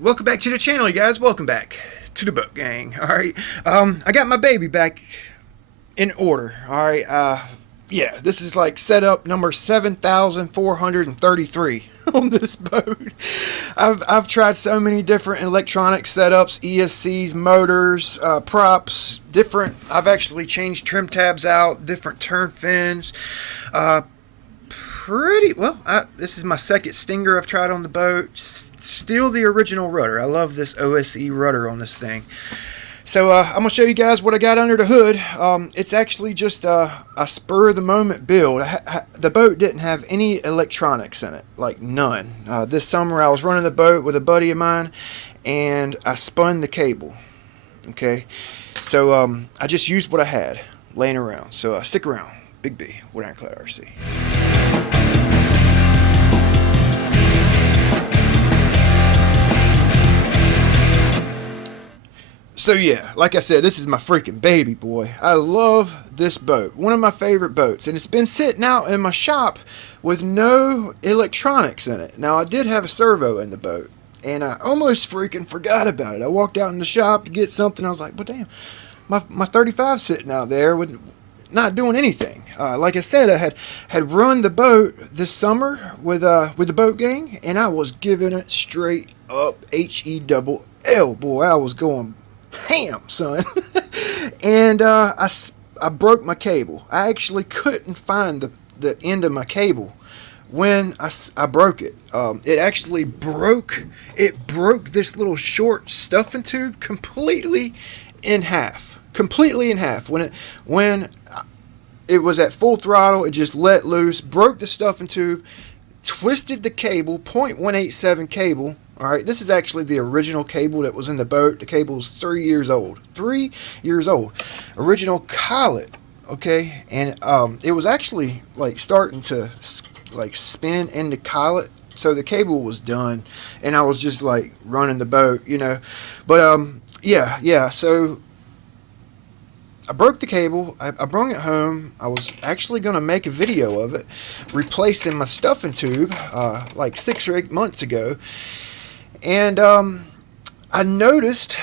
Welcome back to the channel, you guys. Welcome back to the boat gang. Alright, I got my baby back in order. Alright, yeah, this is like setup number 7,433 on this boat. I've tried so many different electronic setups, ESCs, motors, props, different. I've actually changed trim tabs out, different turn fins. Pretty well. This is my second Stinger I've tried on the boat. Still the original rudder. I love this OSE rudder on this thing. So I'm gonna show you guys what I got under the hood. It's actually just a spur of the moment build. The boat didn't have any electronics in it, like none. This summer I was running the boat with a buddy of mine, and I spun the cable. Okay, so I just used what I had laying around. So stick around. Big B with Ironclad RC. So yeah, like I said, this is my freaking baby boy. I love this boat. One of my favorite boats. And it's been sitting out in my shop with no electronics in it. Now, I did have a servo in the boat, and I almost freaking forgot about it. I walked out in the shop to get something. I was like, well, damn, my 35's sitting out there with not doing anything. Like I said, I had run the boat this summer with the boat gang, and I was giving it straight up HELL. Boy, I was going ham, son. And I broke my cable. I actually couldn't find the end of my cable when I broke it. It actually broke. It broke this little short stuffing tube completely in half. Completely in half. When it was at full throttle, it just let loose, broke the stuffing tube, twisted the cable, 0.187 cable. All right, this is actually the original cable that was in the boat. The cable's 3 years old. 3 years old. Original collet, okay? And it was actually like starting to like spin in the collet. So the cable was done, and I was just like running the boat, you know. But yeah, so I broke the cable. I brought it home. I was actually going to make a video of it, replacing my stuffing tube like 6 or 8 months ago. And I noticed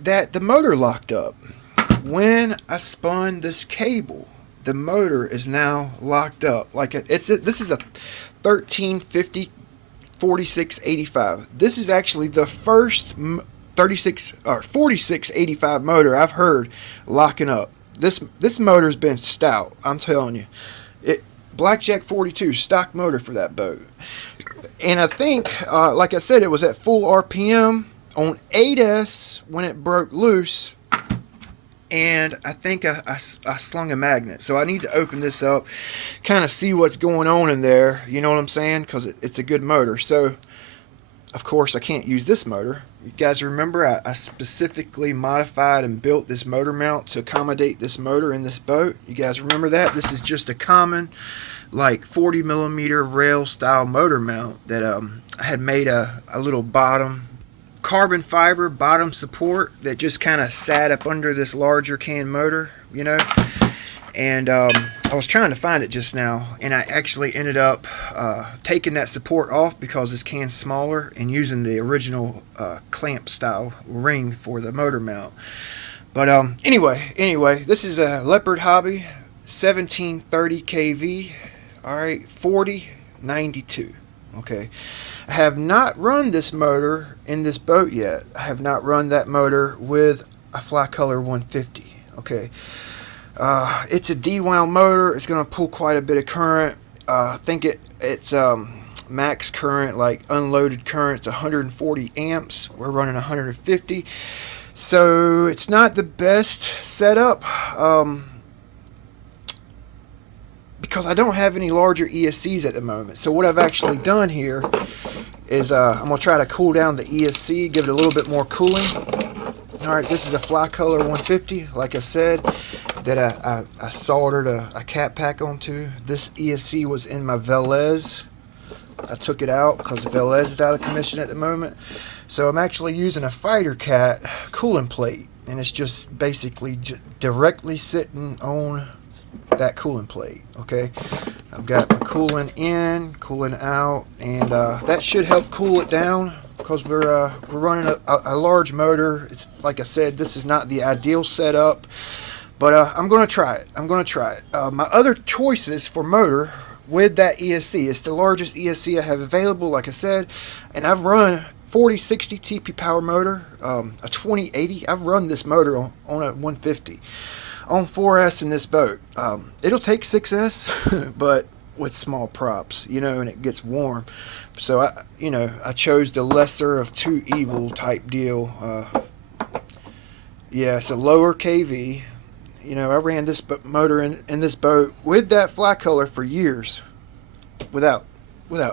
that the motor locked up. When I spun this cable, the motor is now locked up. Like this is a 1350 4685. This is actually the first 4685 motor I've heard locking up. This motor's been stout, I'm telling you. Blackjack 42 stock motor for that boat. And I think, like I said, it was at full RPM on 8S when it broke loose. And I think I slung a magnet. So I need to open this up, kind of see what's going on in there. You know what I'm saying? Because it's a good motor. So, of course, I can't use this motor. You guys remember I specifically modified and built this motor mount to accommodate this motor in this boat. You guys remember that? This is just a common, like 40 millimeter rail style motor mount that I had made a little bottom carbon fiber bottom support that just kind of sat up under this larger can motor, you know. And I was trying to find it just now, and I actually ended up taking that support off because this can's smaller, and using the original clamp style ring for the motor mount. But anyway, this is a Leopard Hobby 1730 kV. All right, 4092. Okay, I have not run this motor in this boat yet. I have not run that motor with a FLYCOLOR 150. Okay. It's a D-wound motor. It's going to pull quite a bit of current. I think it's max current, like unloaded current, it's 140 amps. We're running 150. So it's not the best setup because I don't have any larger ESCs at the moment. So what I've actually done here is I'm going to try to cool down the ESC, give it a little bit more cooling. Alright, this is a FLYCOLOR 150, like I said, that I soldered a cap pack onto. This ESC was in my Velez. I took it out because the Velez is out of commission at the moment. So I'm actually using a Fighter Cat cooling plate, and it's just basically directly sitting on that cooling plate. Okay, I've got my cooling in, cooling out, and that should help cool it down. because we're running a large motor. It's like I said, this is not the ideal setup, but I'm going to try it. My other choices for motor with that ESC, it's the largest ESC I have available, like I said, and I've run 4060 TP power motor, a 2080. I've run this motor on a 150 on 4S in this boat. It'll take 6S, but with small props, you know, and it gets warm. So I chose the lesser of two evil type deal. Yeah, it's a lower KV. You know, I ran this motor in this boat with that FLYCOLOR for years without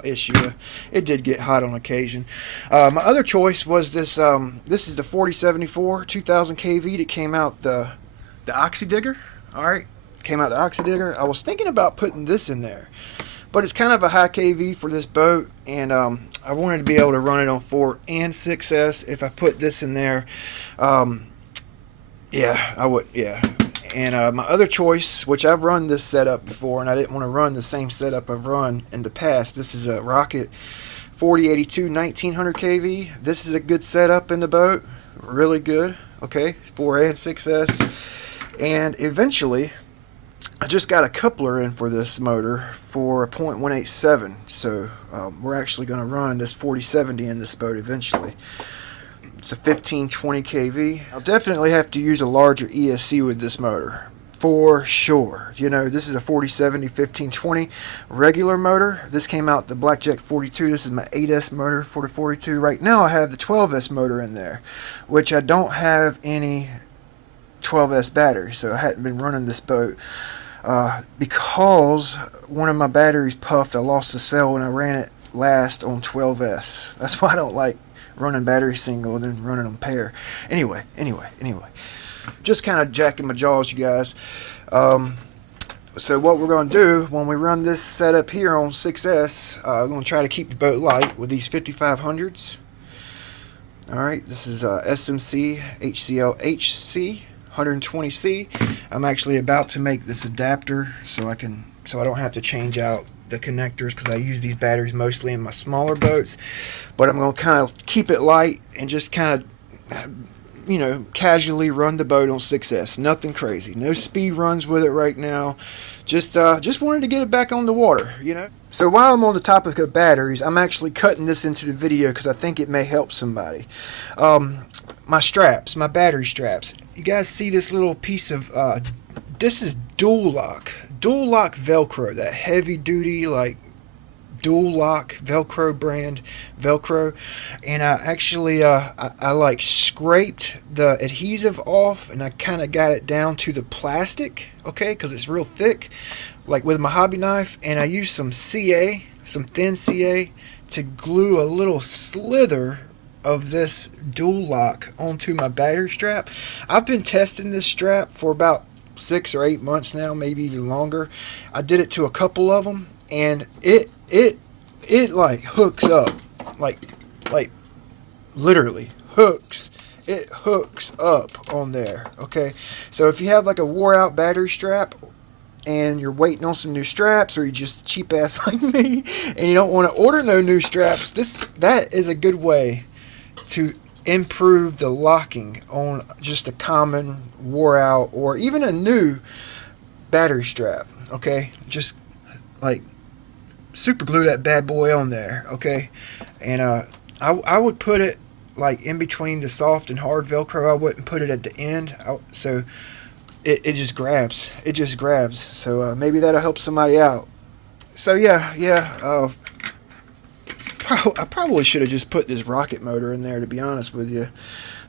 issue. It did get hot on occasion. My other choice was this. This is the 4074 2000 kV that came out the Oxydigger. All right, came out the Oxydigger. I was thinking about putting this in there, but it's kind of a high kV for this boat, and I wanted to be able to run it on 4 and 6S. If I put this in there, yeah, I would. Yeah. And my other choice, which I've run this setup before, and I didn't want to run the same setup I've run in the past. This is a Rocket 4082 1900 kV. This is a good setup in the boat, really good. Okay, 4A and 6S. And eventually, I just got a coupler in for this motor for a .187. So we're actually going to run this 4070 in this boat eventually. It's a 1520 kV. I'll definitely have to use a larger ESC with this motor, for sure. You know, this is a 4070 1520 regular motor. This came out the Blackjack 42. This is my 8S motor for the 42. Right now I have the 12S motor in there, which I don't have any 12S battery, so I hadn't been running this boat because one of my batteries puffed. I lost the cell when I ran it last on 12S. That's why I don't like running battery single and then running them pair. Anyway, just kind of jacking my jaws, you guys. So what we're going to do when we run this setup here on 6S, I'm going to try to keep the boat light with these 5500s. Alright, this is SMC HCL-HP 120C. I'm actually about to make this adapter so I don't have to change out the connectors, because I use these batteries mostly in my smaller boats. But I'm going to kind of keep it light and just kind of, you know, casually run the boat on 6S. Nothing crazy. No speed runs with it right now. Just wanted to get it back on the water, you know. So while I'm on the topic of batteries, I'm actually cutting this into the video because I think it may help somebody. My straps, my battery straps. You guys see this little piece of, this is dual lock Velcro, that heavy duty, like, dual lock Velcro brand Velcro. And I actually I like scraped the adhesive off, and I kind of got it down to the plastic, okay, because it's real thick, like with my hobby knife. And I used some thin CA to glue a little slither of this dual lock onto my battery strap. I've been testing this strap for about 6 or 8 months now, maybe even longer. I did it to a couple of them, and it like hooks up, like literally hooks. It hooks up on there. Okay, so if you have like a wore out battery strap and you're waiting on some new straps, or you're just a cheap ass like me and you don't want to order no new straps, that is a good way to improve the locking on just a common wore out or even a new battery strap. Okay, just like super glue that bad boy on there. Okay, and I would put it like in between the soft and hard Velcro. I wouldn't put it at the end, so it just grabs. It just grabs. So maybe that'll help somebody out. So yeah. I probably should have just put this rocket motor in there, to be honest with you,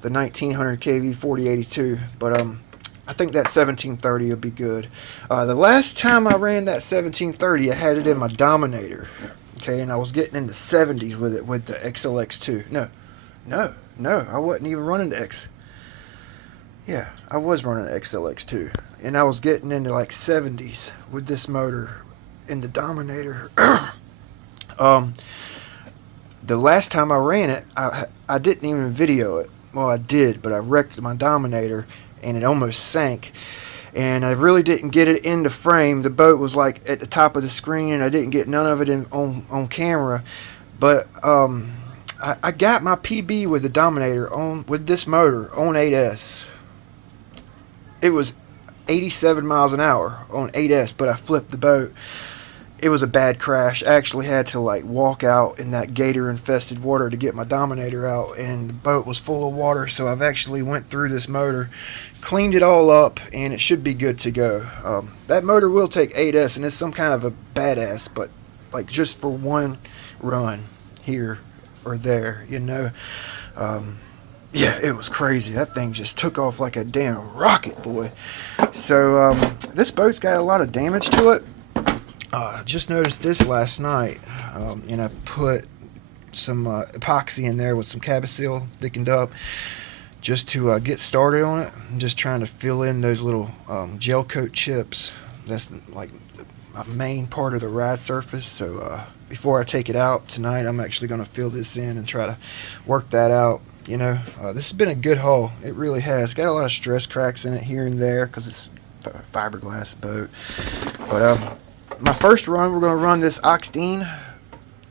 the 1900 kV 4082. But I think that 1730 would be good. The last time I ran that 1730, I had it in my Dominator, okay, and I was getting in the 70s with it with the XLX2. No, I wasn't even running the X. Yeah, I was running the XLX2, and I was getting into like 70s with this motor in the Dominator. The last time I ran it, I didn't even video it. Well, I did, but I wrecked my Dominator, and it almost sank. And I really didn't get it in the frame. The boat was like at the top of the screen, and I didn't get none of it on camera. But I got my PB with the Dominator on with this motor on 8S. It was 87 miles an hour on 8S, but I flipped the boat. It was a bad crash. I actually had to like walk out in that gator infested water to get my Dominator out, and the boat was full of water, so I've actually went through this motor, cleaned it all up, and it should be good to go. That motor will take 8S, and it's some kind of a badass, but like just for one run here or there, you know. Yeah, it was crazy. That thing just took off like a damn rocket, boy. So this boat's got a lot of damage to it. Just noticed this last night, and I put some epoxy in there with some Cabasil thickened up just to get started on it. I'm just trying to fill in those little gel coat chips. That's like a main part of the ride surface. So before I take it out tonight, I'm actually going to fill this in and try to work that out. You know, this has been a good haul. It really has. Got a lot of stress cracks in it here and there because it's a fiberglass boat. But my first run, we're going to run this Oxdene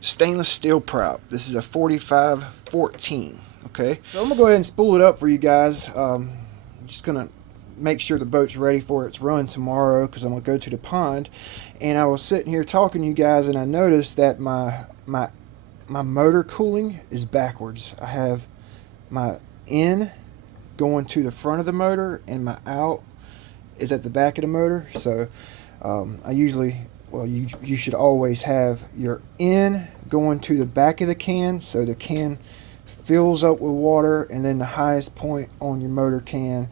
stainless steel prop. This is a 4514. Okay, so I'm going to go ahead and spool it up for you guys. I'm just going to make sure the boat's ready for its run tomorrow because I'm going to go to the pond. And I was sitting here talking to you guys, and I noticed that my motor cooling is backwards. I have my in going to the front of the motor, and my out is at the back of the motor. So I usually, well, you should always have your in going to the back of the can, so the can fills up with water, and then the highest point on your motor can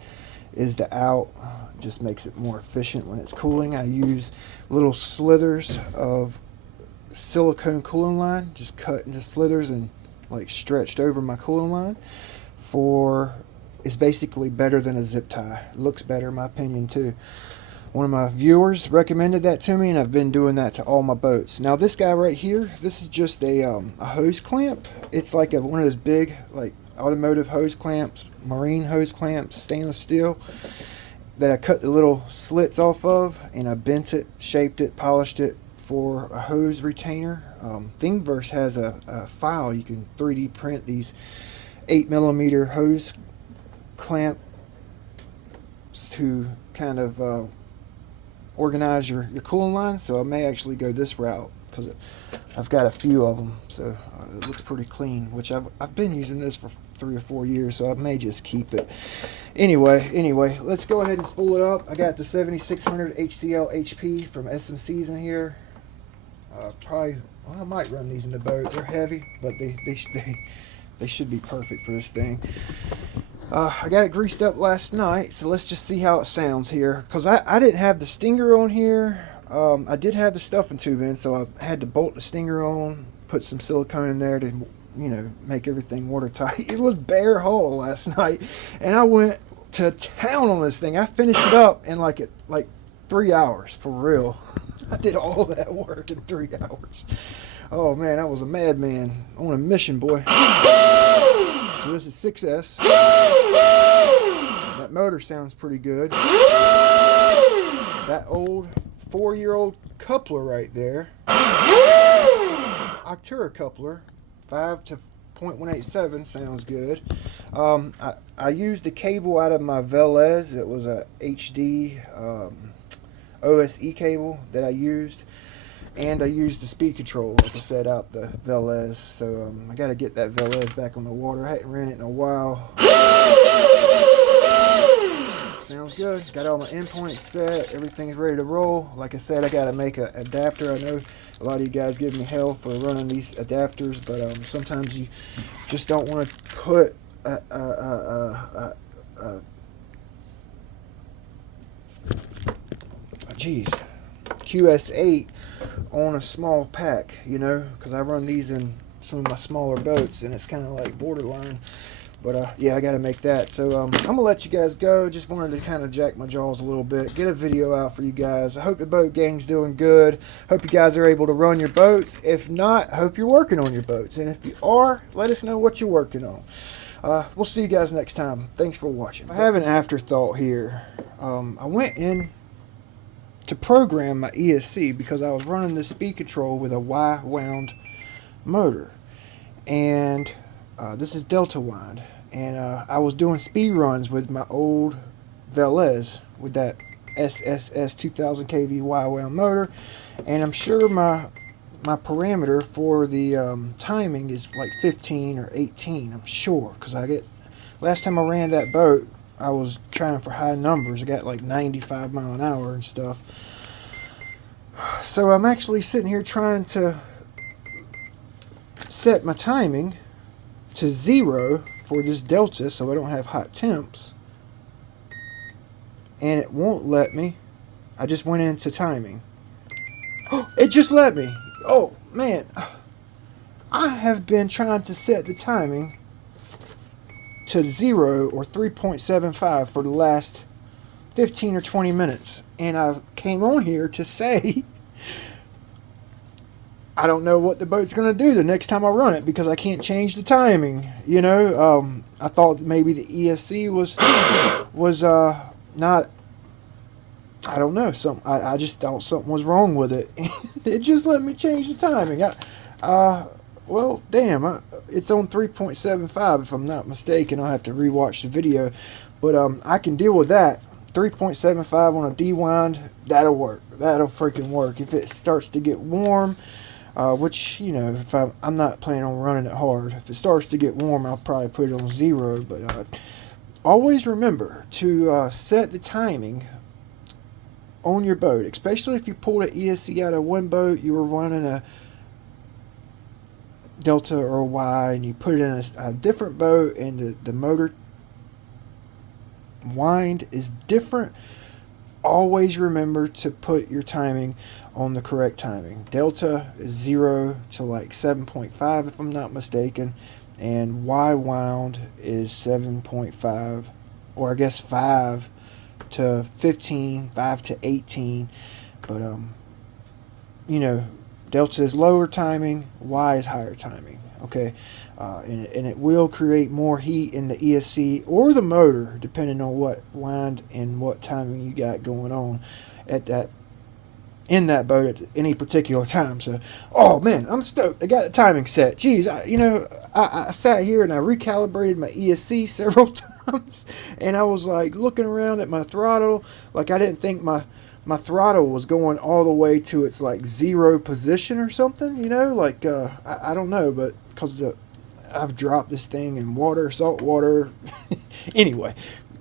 is the out. Just makes it more efficient when it's cooling. I use little slithers of silicone cooling line, just cut into slithers and like stretched over my cooling line. It's basically better than a zip tie. It looks better in my opinion too. One of my viewers recommended that to me, and I've been doing that to all my boats. Now this guy right here, this is just a hose clamp. It's like one of those big like automotive hose clamps, marine hose clamps, stainless steel, that I cut the little slits off of, and I bent it, shaped it, polished it for a hose retainer. Thingiverse has a file you can 3D print these 8mm hose clamp to kind of organize your cooling line. So I may actually go this route because I've got a few of them, so it looks pretty clean, which I've been using this for 3 or 4 years, so I may just keep it. Anyway, let's go ahead and spool it up. I got the 7600 HCL-HP from SMC's in here. Probably, well, I might run these in the boat. They're heavy, but they should be perfect for this thing. I got it greased up last night, so let's just see how it sounds here. Because I didn't have the stinger on here. I did have the stuffing tube in, so I had to bolt the stinger on, put some silicone in there to, you know, make everything watertight. It was bare hull last night, and I went to town on this thing. I finished it up in like 3 hours, for real. I did all that work in 3 hours. Oh man, I was a madman on a mission, boy. So this is 6S. That motor sounds pretty good. That old 4-year-old coupler right there, Octura coupler, 5 to 0.187, sounds good. I used the cable out of my Velez. It was a HD OSE cable that I used, and I used the speed control, like I said, out the Velez. So I got to get that Velez back on the water. I hadn't ran it in a while. Sounds good. Got all my endpoints set. Everything's ready to roll. Like I said, I got to make an adapter. I know a lot of you guys give me hell for running these adapters, but sometimes you just don't want to put QS8 on a small pack, you know, because I run these in some of my smaller boats, and it's kind of like borderline. But yeah, I got to make that. So I'm going to let you guys go. Just wanted to kind of jack my jaws a little bit, get a video out for you guys. I hope the boat gang's doing good. Hope you guys are able to run your boats. If not, I hope you're working on your boats. And if you are, let us know what you're working on. We'll see you guys next time. Thanks for watching. I have an afterthought here. I went in to program my ESC because I was running this speed control with a Y-wound motor. And This is Delta Wind, and I was doing speed runs with my old Velez with that SSS 2000 kV wound motor, and I'm sure my parameter for the timing is like 15 or 18. I'm sure, because last time I ran that boat, I was trying for high numbers. I got like 95 mile an hour and stuff. So I'm actually sitting here trying to set my timing to 0 for this Delta so I don't have hot temps, and it won't let me. I just went into timing. Oh, it just let me. Oh man, I have been trying to set the timing to 0 or 3.75 for the last 15 or 20 minutes, and I came on here to say I don't know what the boat's going to do the next time I run it because I can't change the timing. You know, I thought that maybe the ESC was not. I don't know. I just thought something was wrong with it. It just let me change the timing. Well, damn. It's on 3.75 if I'm not mistaken. I'll have to rewatch the video, but I can deal with that. 3.75 on a D-wind, that'll work. That'll freaking work. If it starts to get warm. Which, you know, if I'm not planning on running it hard. If it starts to get warm, I'll probably put it on 0. But always remember to set the timing on your boat, especially if you pulled an ESC out of one boat, you were running a Delta or a Y, and you put it in a different boat, and the motor wind is different. Always remember to put your timing on the correct timing. Delta is 0 to like 7.5 if I'm not mistaken, and Y wound is 7.5, or I guess 5 to 15, 5 to 18. But you know, Delta is lower timing, Y is higher timing. Okay, and it will create more heat in the ESC or the motor, depending on what wind and what timing you got going on in that boat at any particular time. So, oh man, I'm stoked. I got the timing set. Jeez, I sat here and I recalibrated my ESC several times, and I was like looking around at my throttle, like I didn't think my throttle was going all the way to its like 0 position or something, you know, like I don't know, but because I've dropped this thing in water, salt water. Anyway,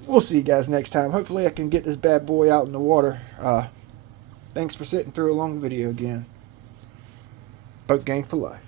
we'll see you guys next time. Hopefully I can get this bad boy out in the water. Thanks for sitting through a long video again. Boat Gang for life.